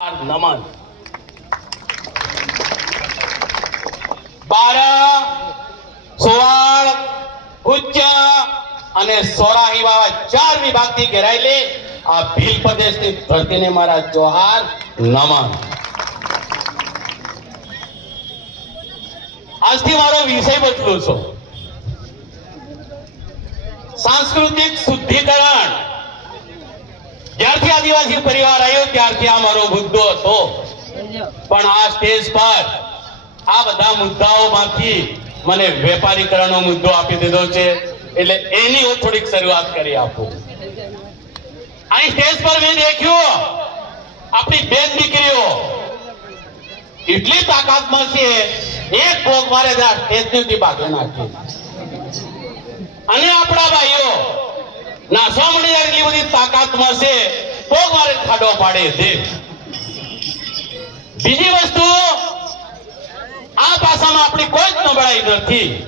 નમન. બારા સોવાળ ઉચ્ચ અને સોરાહી વાળા ચાર વિભાગથી ઘેરાયેલી આ ભીલ પ્રદેશની ધરતીને મારા જોહાર નમન. આજથી મારો વિષય બદલું છું. સાંસ્કૃતિક શુદ્ધિકરણ. જ્યારથી આદિવાસી પરિવાર આવ્યો, ત્યારથી આ મારો મુદ્દો હતો. પણ આ સ્ટેજ પર આ બધા મુદ્દાઓમાંથી મને વેપારીકરણનો મુદ્દો આપી દીધો છે, એટલે એની હું થોડીક શરૂઆત કરી આપું. અહીં સ્ટેજ પર મેં દેખ્યું, આપણી બેન દીકરીઓ. એટલી તાકાતમાં છે, એક ભોગ મારે ત્યાં સ્ટેજની ભાગે નાખી. અને આપણા ભાઈઓ જાય એટલી બધી તાકાતમાં છે તો મારે ખાડો પાડે છે. બીજી વસ્તુ, આ પાસામાં આપણી કોઈ જ નબળાઈ નથી.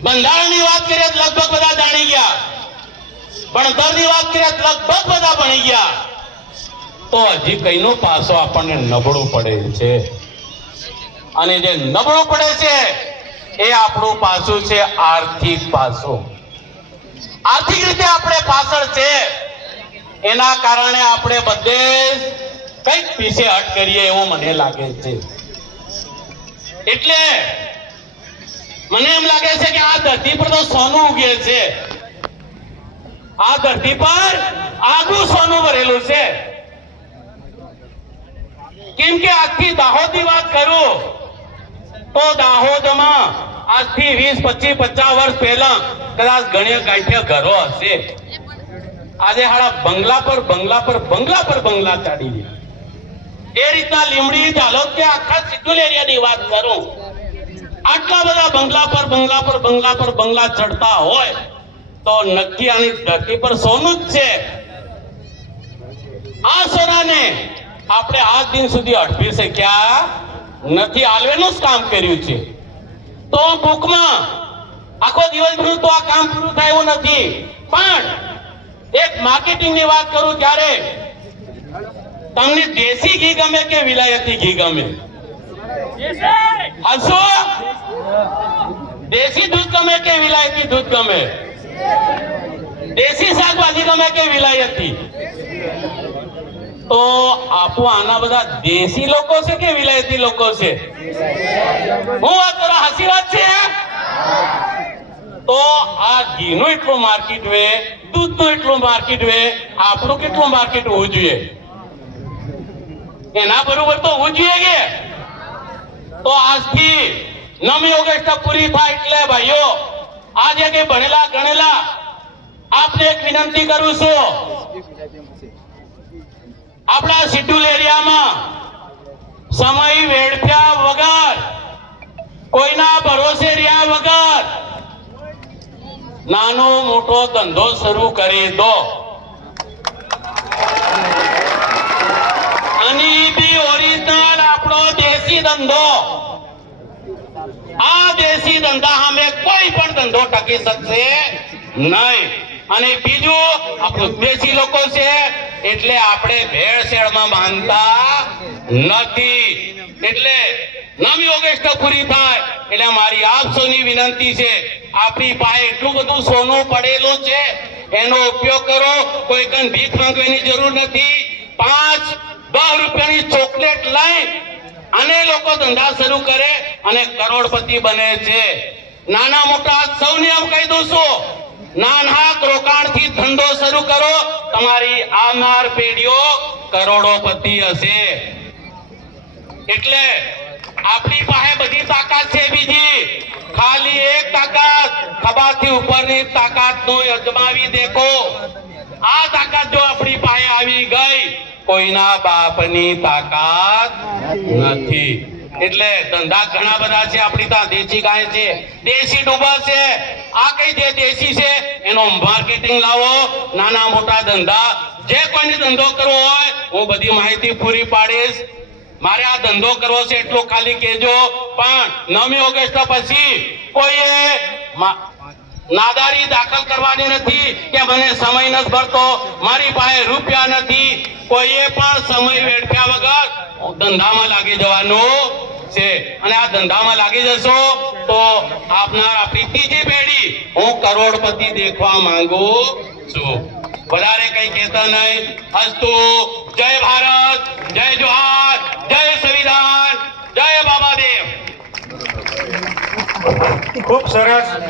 બંધારણની વાત કરીએ લગભગ બધા જાણી ગયા. ભણતરની વાત કરીએ લગભગ બધા ભણી ગયા. તો હજી કઈનો પાસો આપણને નબળું પડે છે? અને જે નબળું પડે છે, એ આપણું પાસું છે આર્થિક પાસું. આર્થિક રીતે આપણે પાછળ છે. એના કારણે આપણે બધે કંઈક પીછે હટ કરીએ એવું મને લાગે છે. એટલે મને એમ લાગે છે કે આ ધરતી પર તો સોનું ઉગે છે. આ ધરતી પર આગું સોનું ભરેલું છે. કેમ કે આજથી દાહોદની વાત કરું તો દાહોદમાં આજથી વીસ, પચીસ, પચાસ વર્ષ પહેલા કદાચ ગણ્યા ગાંઠિયા ઘરો હશે. આજે હાડા બંગલા પર બંગલા પર બંગલા પર બંગલા ચાડી ગયા. એ રીતના લીમડી કે આખા સિદ્ધુલ એરિયાની વાત કરું. આટલા બધા બંગલા પર બંગલા પર બંગલા પર બંગલા ચડતા હોય તો નક્કી આની ધરતી પર સોનું જ છે. આ સોનાને આપણે આજ દિન સુધી અડવી શક્યા નથી આલવેનું જ કામ કર્યું છે. તો બુકમાં આખો દિવસ ભર્યું તો આ કામ પૂરું થાય એવું નથી. પણ એક માર્કેટિંગની વાત કરું ત્યારે તમને દેશી ઘી ગમે કે વિલાયતી ઘી ગમે? હસો? દેશી દૂધ ગમે કે વિલાયતી દૂધ ગમે? દેશી શાકભાજી ગમે કે વિલાયતી? તો આપો આના બધા દેશી લોકો છે કે વિલાયતી લોકો છે? હું વાત કરું, હાસી વાત છે? તો આ ઘીનું એટલું માર્કેટ વે, દૂધનું એટલું માર્કેટ વે, આપણું કેટલું માર્કેટ હોવું જોઈએ? એના બરોબર તો હોવું જોઈએ કે? તો આજથી નવમી ઓગસ્ટ પૂરી થાય એટલે ભાઈઓ, આજે કઈ ભણેલા ગણેલા, આપને એક વિનંતી કરું છું. આપણા શિડ્યુલ એરિયામાં સમય વેડફ્યા વગર, કોઈના ભરોસે રહ્યા વગર, નાનો મોટો ધંધો શરૂ કરી દો. અને બી ઓરિજિનલ આપણો દેશી ધંધો. આ દેશી ધંધા સામે કોઈ પણ ધંધો ટકી શકશે નહીં. અને બીજું, આપણું દેશી લોકો છે એટલે આપણે ભેળસેળમાં માનતા નથી. એટલે નવમી ઓગસ્ટ પૂરી થાય. એટલે મારી આપ સૌની વિનંતી છે, આપણી પાસે એટલું બધું સોનું પડેલું છે, એનો ઉપયોગ કરો. કોઈ કઈ ભીખ માંગવાની જરૂર નથી. પાંચ, દસ રૂપિયાની ચોકલેટ લઈ અને લોકો ધંધા શરૂ કરે અને કરોડપતિ બને છે. નાના મોટા સૌને એમ કહી દઉં છું નાના રોકાણથી ધંધો શરૂ કરો. તમારી આવનાર પેઢીઓ કરોડોપતિ હશે. એટલે આપણી પાસે બધી તાકાત છે બીજી. ખાલી એક તાકાત. ખભાથી ઉપરની તાકાતનું અજમાવી દેખો. આ તાકાત જો આપણી પાસે આવી ગઈ, કોઈના બાપની તાકાત નથી. એટલે ધંધા ઘણા બધા છે, આપણી ત્યાં દેશી ગાય છે, દેશી ડૂબા છે. આ કઈ જે દેશી છે, એનો માર્કેટિંગ લાવો, નાના મોટા ધંધા. જે કોઈને ધંધો કરવો હોય, હું બધી માહિતી પૂરી પાડીશ. મારે આ ધંધો કરવો છે એટલું ખાલી કહેજો. પણ નવમી ઓગસ્ટ પછી કોઈએ નાદારી દાખલ કરવાની નથી કે મને સમય નથી ભરતો મારી પાસે રૂપિયા નથી. કોઈએ પણ સમય વેડફ્યા વગર ધંધામાં લાગી જવાનું. છે. અને આ ધંધામાં લાગી જશો તો આપનાર આપણી ત્રીજી પેઢી, હું કરોડપતિ દેખવા માંગુ છું. વધારે કઈ કહેતા નહીં. અસ્તુ જય ભારત. જય જોહાર. જય સંવિધાન. જય બાબા દેવ ખૂબ સરસ.